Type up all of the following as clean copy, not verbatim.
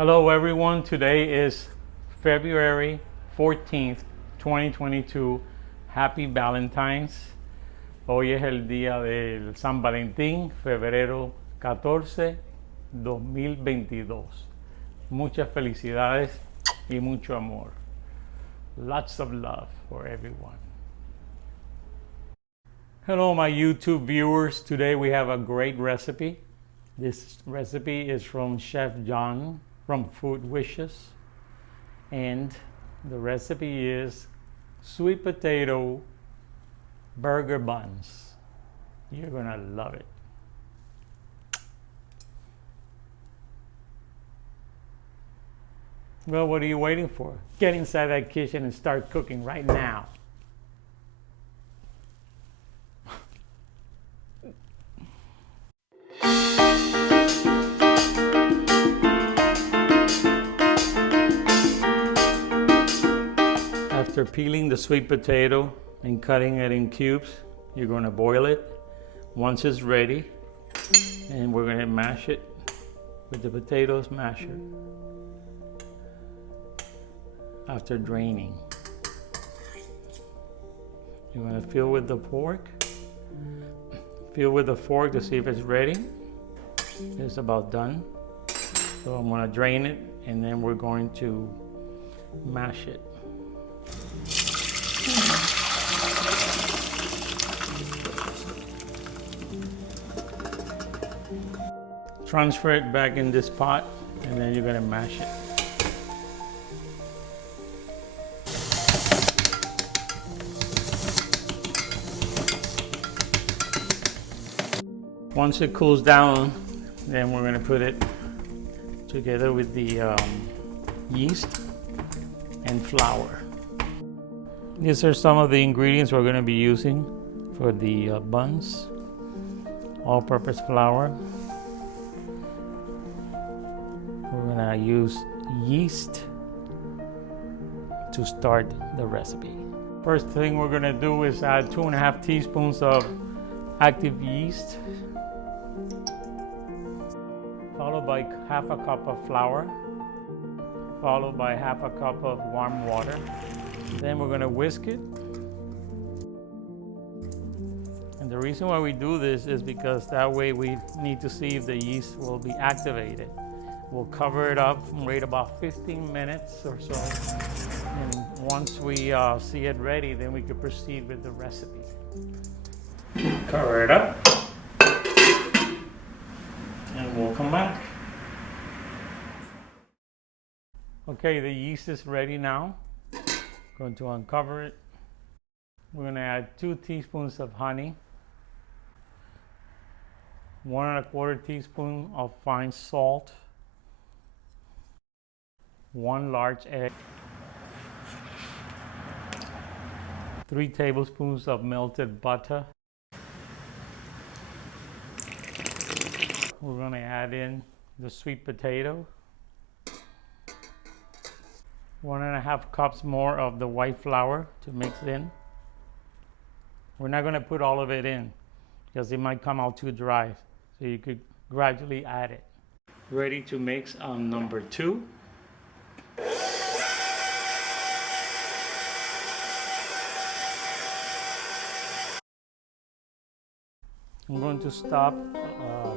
Hello everyone, today is February 14th, 2022. Happy Valentine's. Hoy es el día del San Valentín, febrero 14, 2022. Muchas felicidades y mucho amor. Lots of love for everyone. Hello my YouTube viewers. Today we have a great recipe. This recipe is from Chef John from Food Wishes, and the recipe is sweet potato burger buns. You're gonna love it. Well, what are you waiting for? Get inside that kitchen and start cooking right now. After peeling the sweet potato and cutting it in cubes, you're going to boil it. Once it's ready, and we're going to mash it with the potato masher after draining. You're going to feel with the fork. Feel with the fork to see if it's ready. It's about done. So I'm going to drain it, and then we're going to mash it. Transfer it back in this pot, and then you're going to mash it. Once it cools down, then we're going to put it together with the yeast and flour. These are some of the ingredients we're going to be using for the buns. All-purpose flour. We're going to use yeast to start the recipe. First thing we're going to do is add 2.5 teaspoons of active yeast, followed by half a cup of flour, followed by half a cup of warm water. Then we're going to whisk it. And the reason why we do this is because that way we need to see if the yeast will be activated. We'll cover it up and wait about 15 minutes or so. And once we see it ready, then we can proceed with the recipe. Cover it up. And we'll come back. Okay, the yeast is ready now. Going to uncover it. We're going to add 2 teaspoons of honey, 1 1/4 teaspoon of fine salt, 1 large egg, 3 tablespoons of melted butter. We're going to add in the sweet potato, 1.5 cups more of the white flour to mix in. We're not going to put all of it in because it might come out too dry, so you could gradually add it. Ready to mix on number 2. I'm going to stop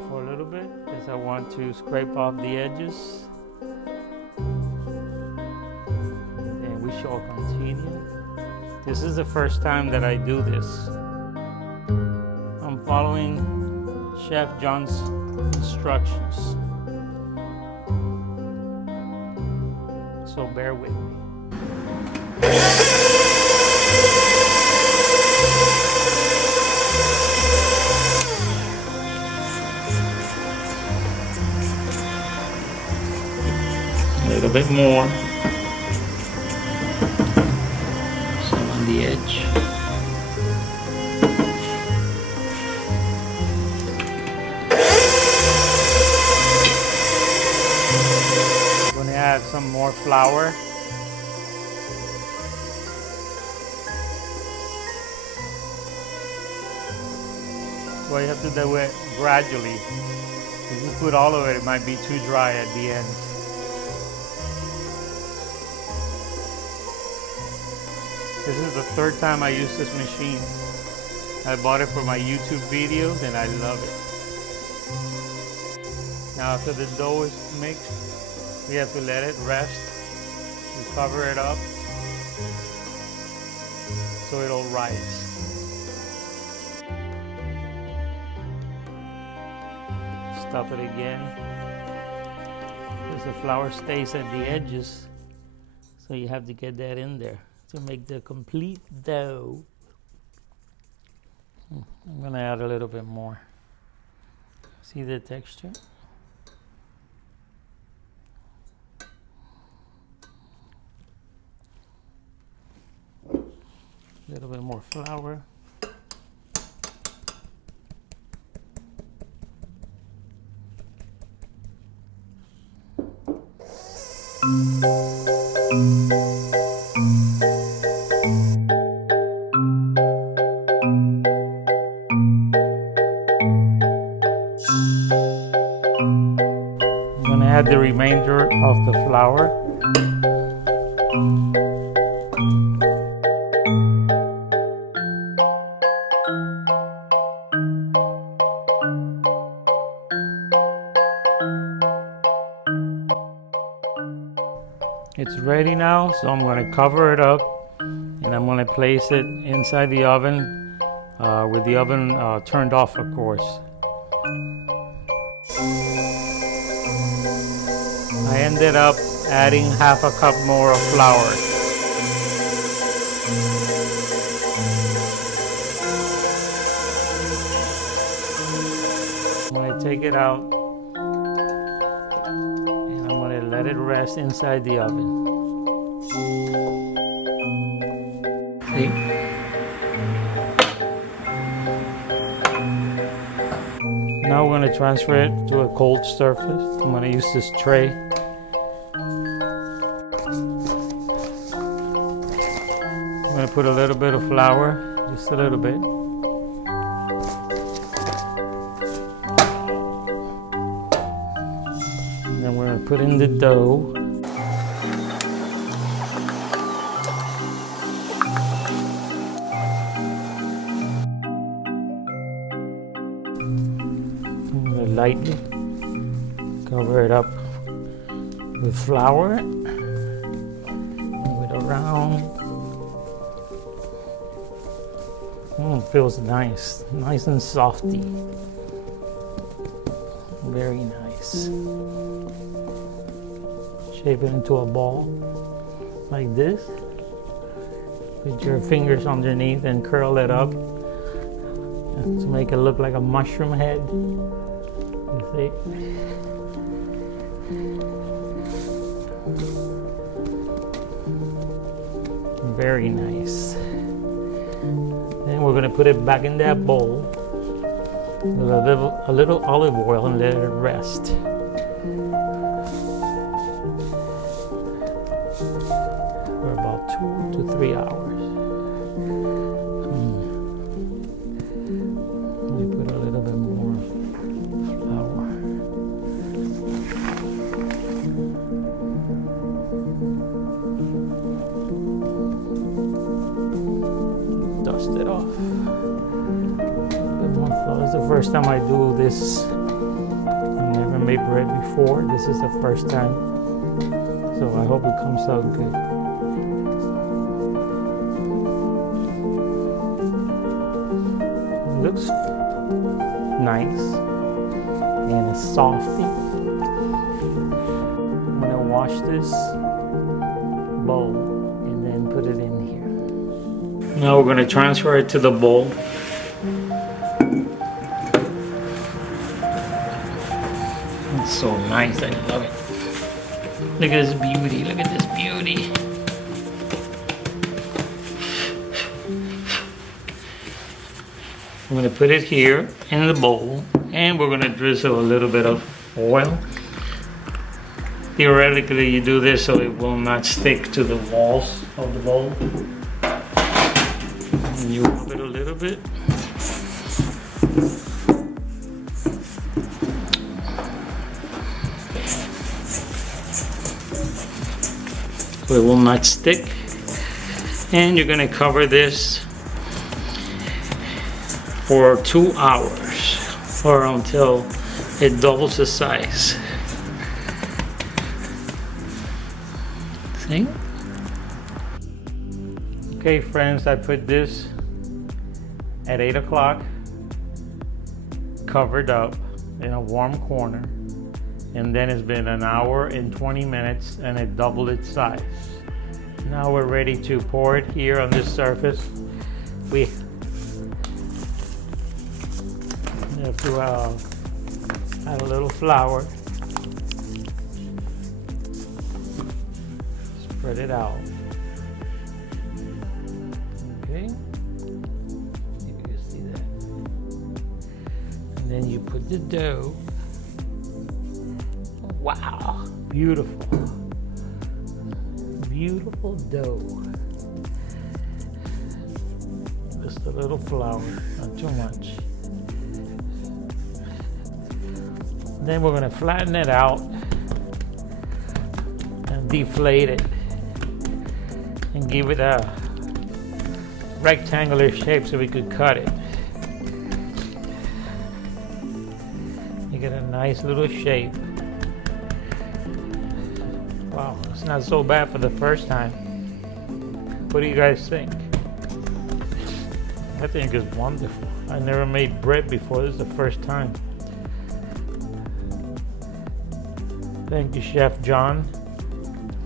for a little bit because I want to scrape off the edges. We shall continue. This is the first time that I do this. I'm following Chef John's instructions, so bear with me. A little bit more. The edge. I'm going to add some more flour. So you have to do it gradually. If you put all of it, it might be too dry at the end. This is the third time I use this machine. I bought it for my YouTube videos and I love it. Now after the dough is mixed, we have to let it rest. We cover it up so it'll rise. Stop it again. Because the flour stays at the edges, so you have to get that in there to make the complete dough. I'm gonna add a little bit more. See the texture? A little bit more flour. I'm going to add the remainder of the flour. It's ready now, so I'm going to cover it up and I'm going to place it inside the oven with the oven turned off, of course. I ended up adding half a cup more of flour. I'm going to take it out and I'm going to let it rest inside the oven. See? Now we're going to transfer it to a cold surface. I'm going to use this tray. I'm going to put a little bit of flour, just a little bit. And then we're going to put in the dough. Lightly cover it up with flour, move it around. It feels nice and softy, very nice. Shape it into a ball like this. Put your fingers underneath and curl it up to make it look like a mushroom head. See? Very nice. Then we're going to put it back in that bowl with a little olive oil and let it rest. For about 2 to 3 hours. Let me put a little bit more flour. Dust it off. It's the first time I do this. I've never made bread before. This is the first time. So I hope it comes out good. It looks nice and it's softy. I'm gonna wash this bowl and then put it in here. Now we're gonna transfer it to the bowl. It's so nice, I love it. Look at this beauty, look at this beauty. I'm gonna put it here in the bowl and we're gonna drizzle a little bit of oil. Theoretically, you do this so it will not stick to the walls of the bowl. And you rub it a little bit. So it will not stick. And you're gonna cover this for 2 hours or until it doubles the size. See? Okay friends, I put this at 8 o'clock, covered up in a warm corner, and then it's been an hour and 20 minutes and it doubled its size. Now we're ready to pour it here on this surface. We have to add a little flour, spread it out. Okay, maybe you can see that. And then you put the dough. Wow, beautiful, beautiful dough. Just a little flour, not too much. Then we're going to flatten it out and deflate it and give it a rectangular shape so we could cut it. You get a nice little shape. Wow, it's not so bad for the first time. What do you guys think? I think it's wonderful. I never made bread before. This is the first time. Thank you, Chef John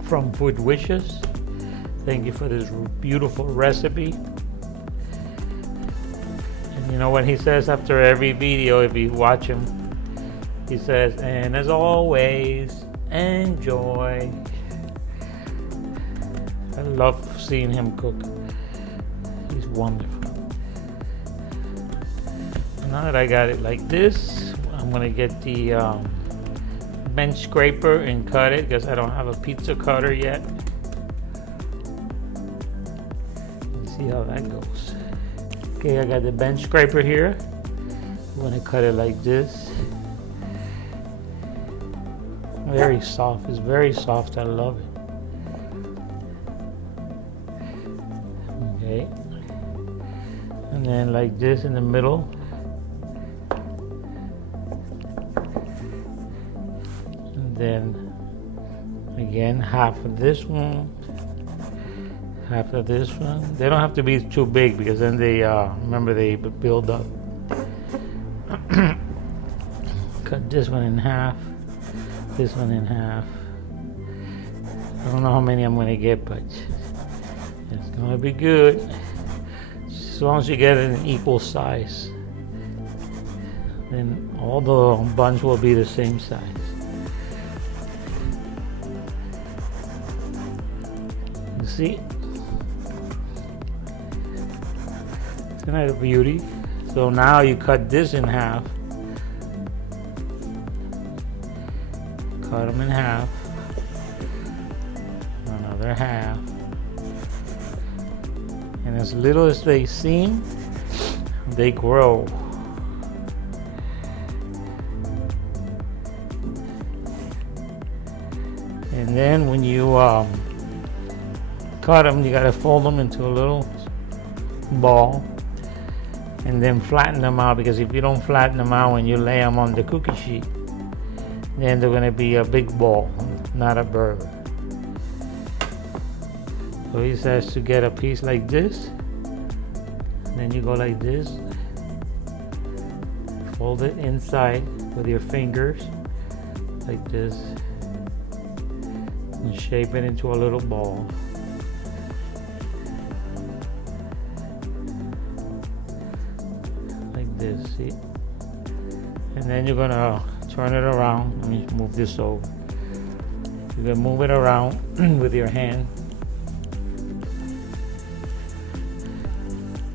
from Food Wishes. Thank you for this beautiful recipe. And you know what he says after every video, if you watch him, he says, and as always, enjoy. I love seeing him cook. He's wonderful. Now that I got it like this, I'm gonna get the bench scraper and cut it because I don't have a pizza cutter yet. Let's see how that goes. Okay, I got the bench scraper here. I'm gonna cut it like this. Very soft. It's very soft. I love it. Okay. And then like this in the middle. And then again half of this one. Half of this one. They don't have to be too big because then they remember they build up. Cut this one in half. This one in half. I don't know how many I'm going to get, but it's going to be good. As long as you get it in equal size, then all the buns will be the same size. You see? Isn't that a beauty? So now you cut this in half. Cut them in half, another half, and as little as they seem, they grow. And then when you cut them, you gotta fold them into a little ball and then flatten them out, because if you don't flatten them out when you lay them on the cookie sheet, then they're going to be a big ball, not a burger. So he says to get a piece like this, and then you go like this, fold it inside with your fingers like this, and shape it into a little ball. Like this, see? And then you're going to turn it around. Let me move this over. You can move it around with your hand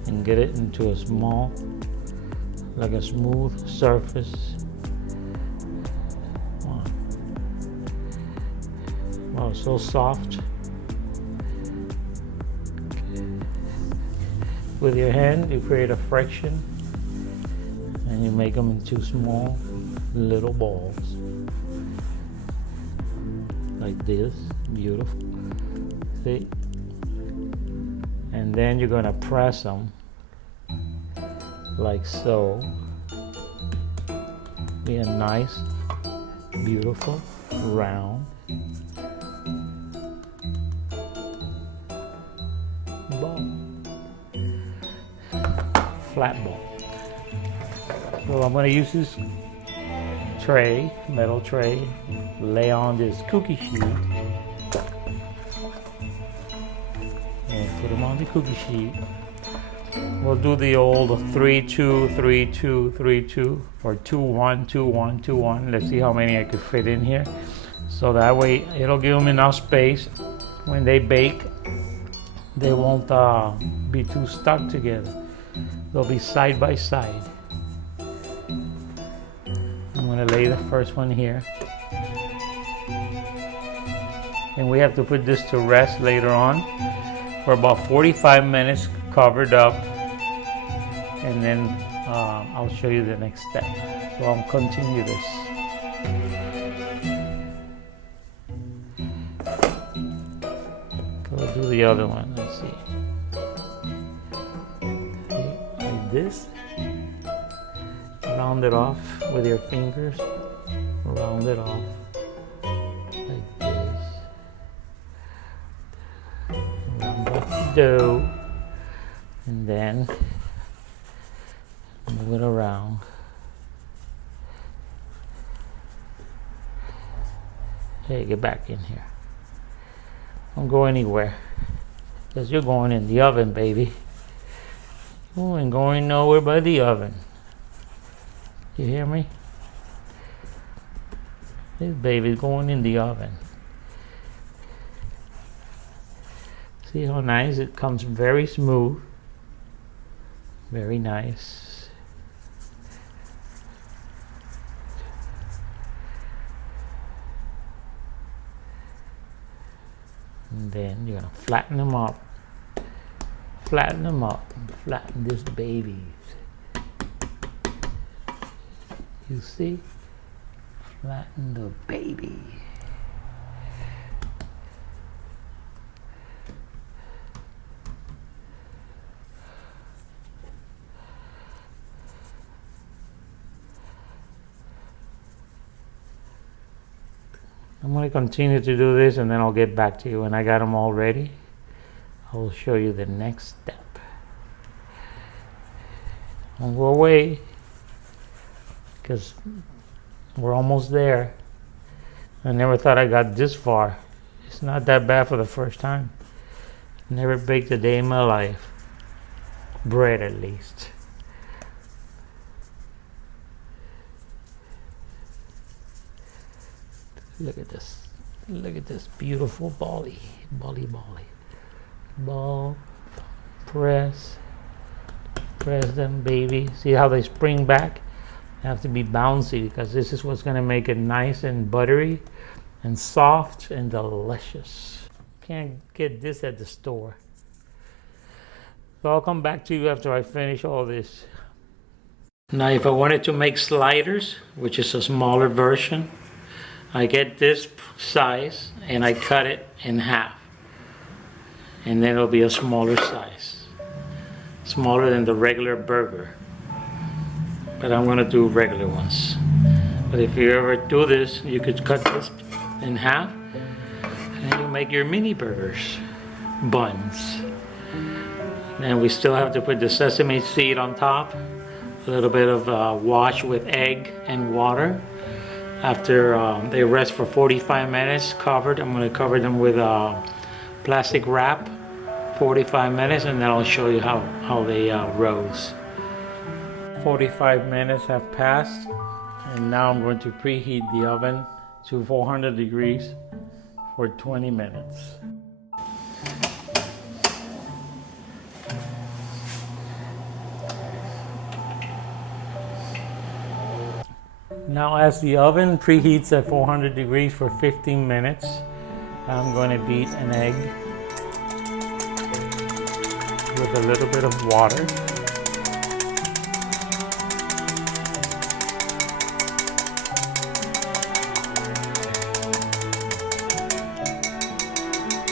and get it into a small, like a smooth surface. Wow, so soft. With your hand, you create a friction and you make them into small little balls like this. Beautiful. See? And then you're going to press them like so. Be a nice, beautiful, round ball. Flat ball. So I'm going to use this tray, metal tray, lay on this cookie sheet, and put them on the cookie sheet. We'll do the old 3-2, 3-2, 3-2, or 2-1, 2-1, 2-1. Let's see how many I could fit in here. So that way it'll give them enough space. When they bake, they won't be too stuck together. They'll be side by side. I'm gonna lay the first one here. And we have to put this to rest later on for about 45 minutes covered up. And then I'll show you the next step. So I'll continue this. Go do the other one, let's see. Okay, like this. Round it off with your fingers. Round it off like this. Round off the dough. And then move it around. Hey, get back in here. Don't go anywhere, because you're going in the oven, baby. You ain't going nowhere but the oven. You hear me? This baby's going in the oven. See how nice it comes, very smooth. Very nice. And then you're gonna flatten them up. Flatten them up. Flatten this baby. You see? Flatten the baby. I'm going to continue to do this, and then I'll get back to you. When I got them all ready, I will show you the next step. Don't go away, because we're almost there. I never thought I got this far. It's not that bad for the first time. Never baked a day in my life. Bread, at least. Look at this. Look at this beautiful bally. Ball. Press. Press them, baby. See how they spring back? They have to be bouncy, because this is what's going to make it nice and buttery and soft and delicious. Can't get this at the store. So I'll come back to you after I finish all this. Now if I wanted to make sliders, which is a smaller version, I get this size and I cut it in half, and then it'll be a smaller size, smaller than the regular burger, but I'm gonna do regular ones. But if you ever do this, you could cut this in half and you make your mini burgers, buns. Then we still have to put the sesame seed on top, a little bit of wash with egg and water. After they rest for 45 minutes covered, I'm going to cover them with plastic wrap, 45 minutes, and then I'll show you how they rose. 45 minutes have passed, and now I'm going to preheat the oven to 400 degrees for 20 minutes. Now as the oven preheats at 400 degrees for 15 minutes, I'm going to beat an egg with a little bit of water.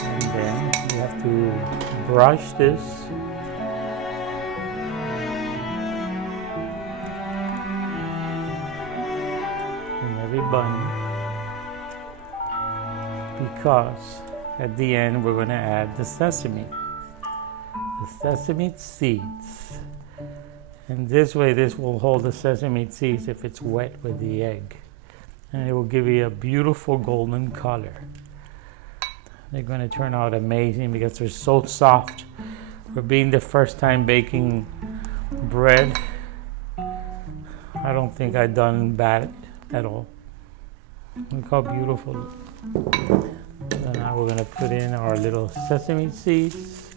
And then you have to brush this. In every bun. Because at the end we're going to add the sesame seeds, and this way this will hold the sesame seeds if it's wet with the egg, and it will give you a beautiful golden color. They're going to turn out amazing because they're so soft. For being the first time baking bread, I don't think I've done bad at all. Look how beautiful. So now we're going to put in our little sesame seeds.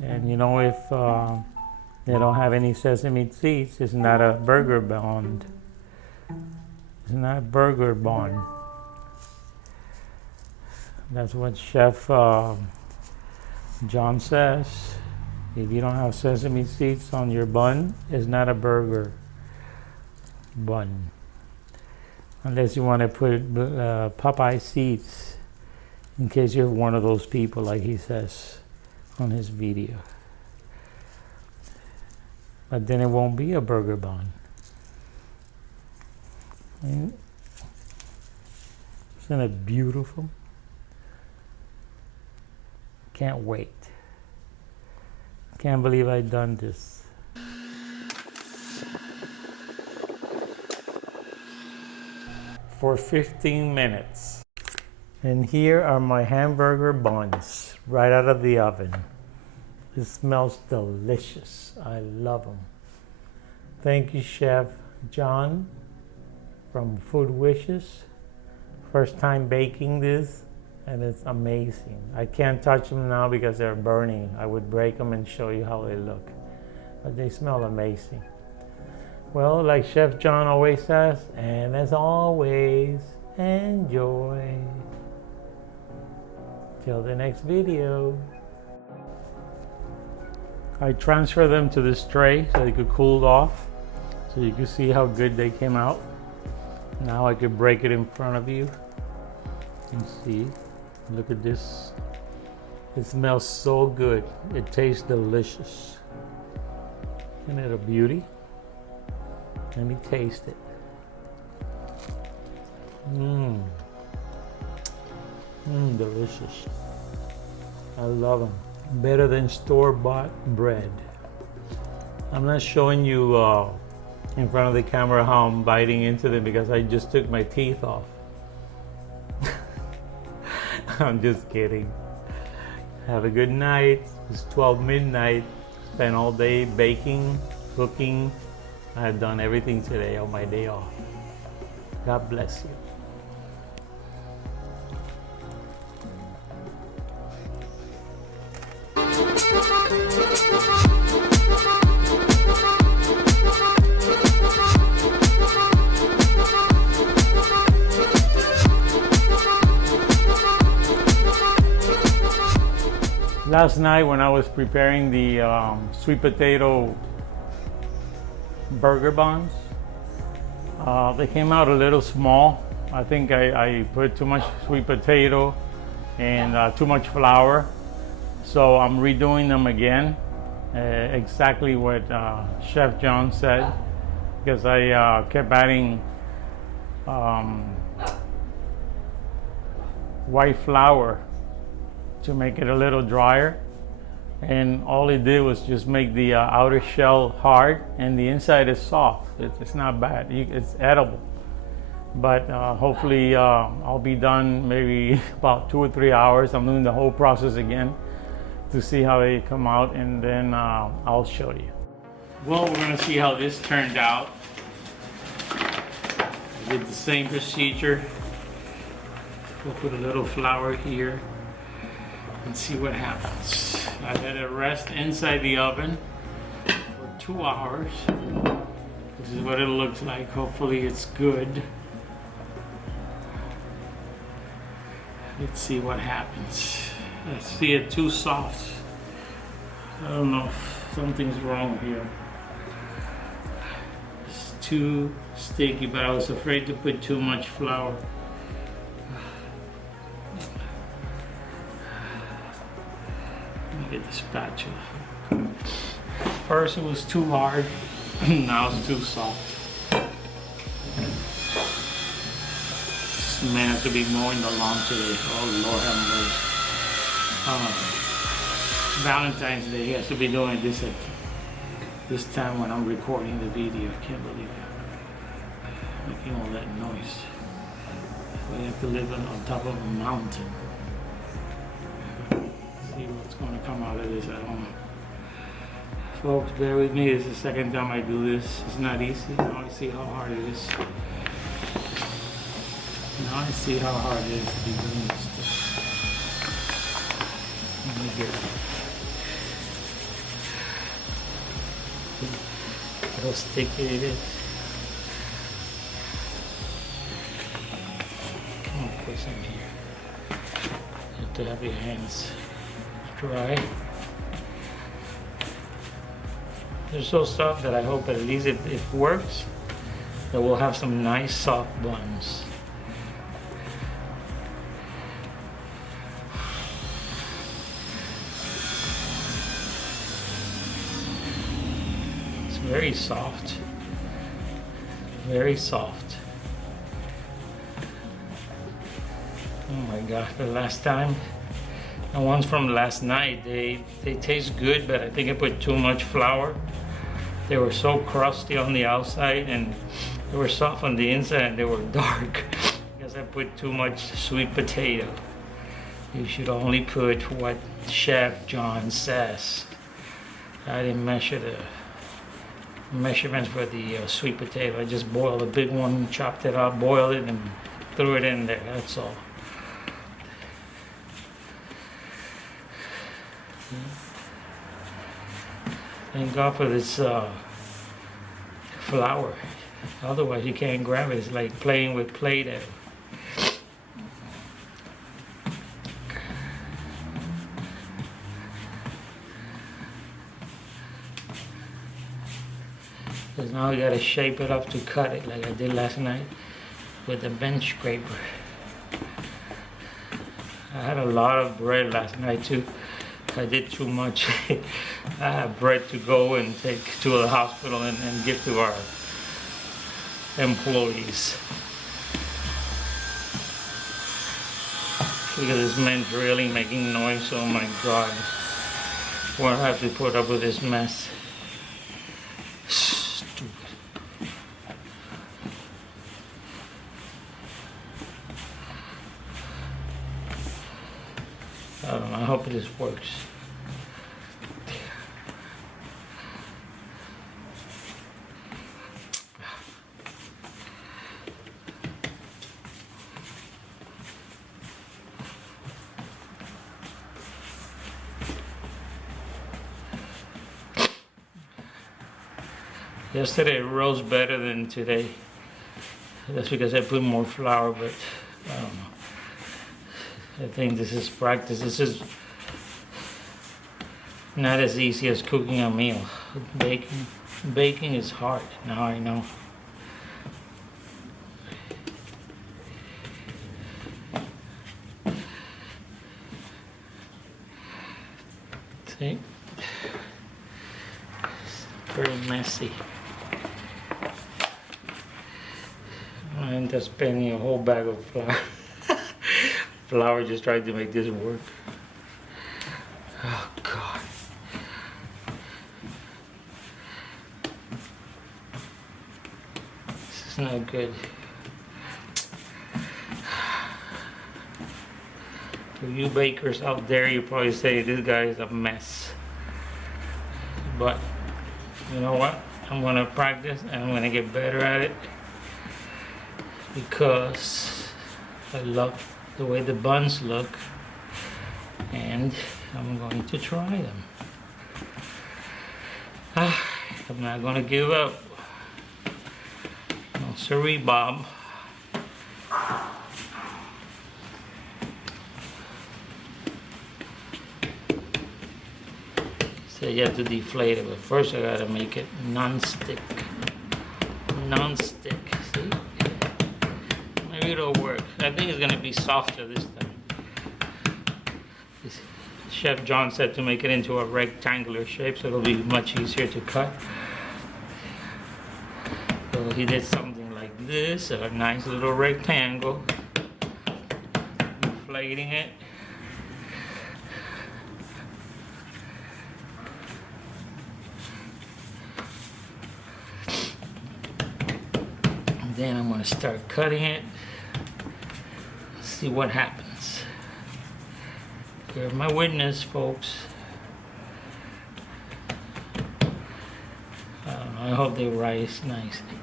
And you know, if they don't have any sesame seeds, it's not a burger bun. It's not a burger bun. That's what Chef John says. If you don't have sesame seeds on your bun, it's not a burger bun. Unless you want to put Popeye seeds, in case you're one of those people, like he says on his video. But then it won't be a burger bun. Isn't it beautiful? Can't wait. Can't believe I've done this. For 15 minutes. And here are my hamburger buns right out of the oven. It smells delicious. I love them. Thank you, Chef John from Food Wishes. First time baking this, and it's amazing. I can't touch them now because they're burning. I would break them and show you how they look. But they smell amazing. Well, like Chef John always says, and as always, enjoy. Till the next video. I transfer them to this tray so they could cool off, so you can see how good they came out. Now I could break it in front of you. You can see. Look at this. It smells so good. It tastes delicious. Isn't it a beauty? Let me taste it. Delicious. I love them. Better than store-bought bread. I'm not showing you in front of the camera how I'm biting into them because I just took my teeth off. I'm just kidding. Have a good night. It's 12 midnight. Spent all day baking, cooking. I've done everything today on my day off. God bless you. Last night when I was preparing the sweet potato burger buns, they came out a little small. I think I put too much sweet potato and too much flour. So I'm redoing them again, exactly what Chef John said, because I kept adding white flour to make it a little drier, and all it did was just make the outer shell hard and the inside is soft. It's not bad. It's edible, but hopefully I'll be done maybe about 2 or 3 hours. I'm doing the whole process again to see how they come out, and then I'll show you. Well, we're going to see how this turned out. I did the same procedure. We'll put a little flour here and see what happens. I let it rest inside the oven for 2 hours. This is what it looks like. Hopefully it's good. Let's see what happens. I see it too soft. I don't know if something's wrong here. It's too sticky, but I was afraid to put too much flour. Let me get the spatula. First it was too hard, now it's too soft. This man has to be mowing the lawn today. Oh Lord have mercy. Valentine's Day, he has to be doing this at this time when I'm recording the video. I can't believe it. Making all that noise. We have to live on top of a mountain. See what's going to come out of this, I don't know. Folks, bear with me. This is the second time I do this. It's not easy. Now I see how hard it is. Now I see how hard it is to be doing this stuff. Let me get it. How sticky it is. Come on, put some here. You have to have your hands dry. They're so soft that I hope at least if it works, that we'll have some nice soft buns. It's very soft. Very soft. Oh my God, the last time, the ones from last night, they taste good, but I think I put too much flour. They were so crusty on the outside and they were soft on the inside and they were dark because I put too much sweet potato. You should only put what Chef John says. I didn't measure the measurements for the sweet potato. I just boiled a big one, chopped it up, boiled it and threw it in there, that's all. Thank God for this flour. Otherwise you can't grab it. It's like playing with Play-Doh. Because now I gotta shape it up to cut it like I did last night with the bench scraper. I had a lot of bread last night too. I did too much. I have bread to go and take to the hospital and give to our employees. Look at this man really making noise. Oh my God. Why do I have to put up with this mess? Stupid. I don't know, I hope this works. Yesterday it rose better than today. That's because I put more flour, but I don't know. I think this is practice. This is not as easy as cooking a meal. Baking is hard. Now I know. See? It's very messy. I end up spending a whole bag of flour. Flour just trying to make this work. Oh God. This is not good. To you bakers out there, you probably say this guy is a mess. But you know what? I'm gonna practice and I'm gonna get better at it because I love the way the buns look, and I'm going to try them. I'm not going to give up. No siree, Bob. So you have to deflate it, but first I gotta make it non-stick. non-stick. See? Maybe it'll work. I think it's gonna be softer this time. Chef John said to make it into a rectangular shape, so it'll be much easier to cut. So he did something like this, a nice little rectangle. Inflating it. And then I'm going to start cutting it. See what happens. You're my witness, folks. I hope they rise nicely.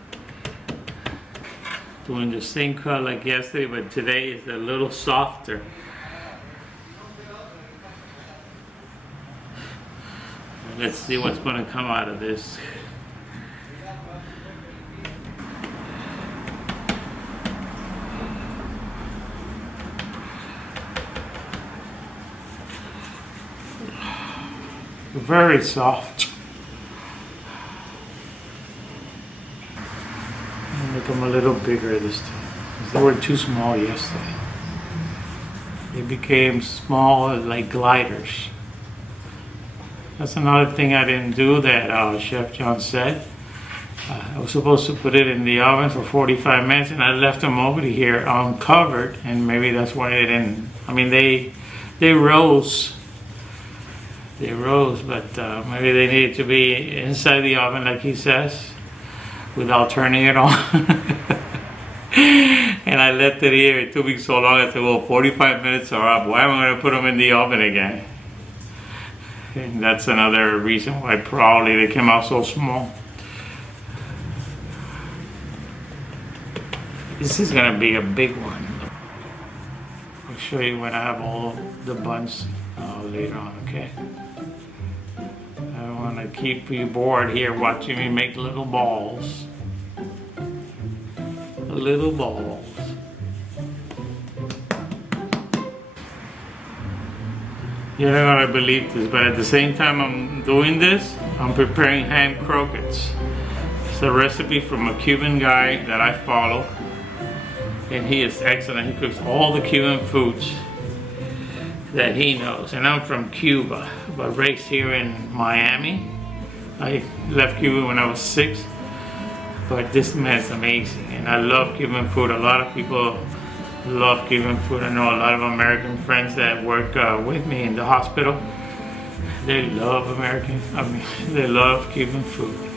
Doing the same cut like yesterday, but today is a little softer. Let's see what's going to come out of this. Very soft. I'll make them a little bigger this time, because they were too small yesterday. They became small like gliders. That's another thing I didn't do that Chef John said. I was supposed to put it in the oven for 45 minutes, and I left them over here uncovered, and maybe that's why they didn't. I mean, they rose. They rose, but maybe they needed to be inside the oven, like he says, without turning it on. And I left it here. It took me so long. I said, well, 45 minutes are up. Why am I going to put them in the oven again? And that's another reason why probably they came out so small. This is going to be a big one. I'll show you when I have all the buns later on, okay? I don't want to keep you bored here watching me make little balls. Little balls. You're not going to believe this, but at the same time I'm doing this, I'm preparing hand croquettes. It's a recipe from a Cuban guy that I follow, and he is excellent. He cooks all the Cuban foods that he knows, and I'm from Cuba, but raised here in Miami. I left Cuba when I was 6, but this man's amazing, and I love Cuban food. A lot of people love Cuban food. I know a lot of American friends that work with me in the hospital. They love they love Cuban food.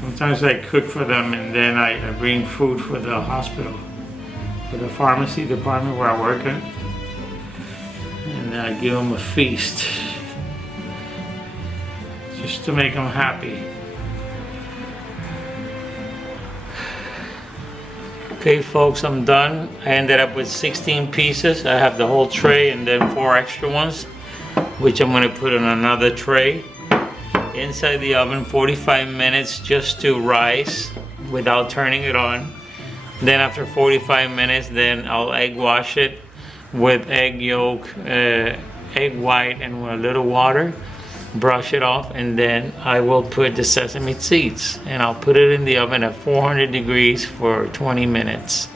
Sometimes I cook for them, and then I bring food for the hospital, for the pharmacy department where I work at. And I give them a feast just to make them happy. Okay folks, I'm done. I ended up with 16 pieces. I have the whole tray and then 4 extra ones, which I'm going to put in another tray. Inside the oven 45 minutes just to rise without turning it on. Then after 45 minutes, then I'll egg wash it with egg yolk, egg white, and with a little water. Brush it off, and then I will put the sesame seeds, and I'll put it in the oven at 400 degrees for 20 minutes.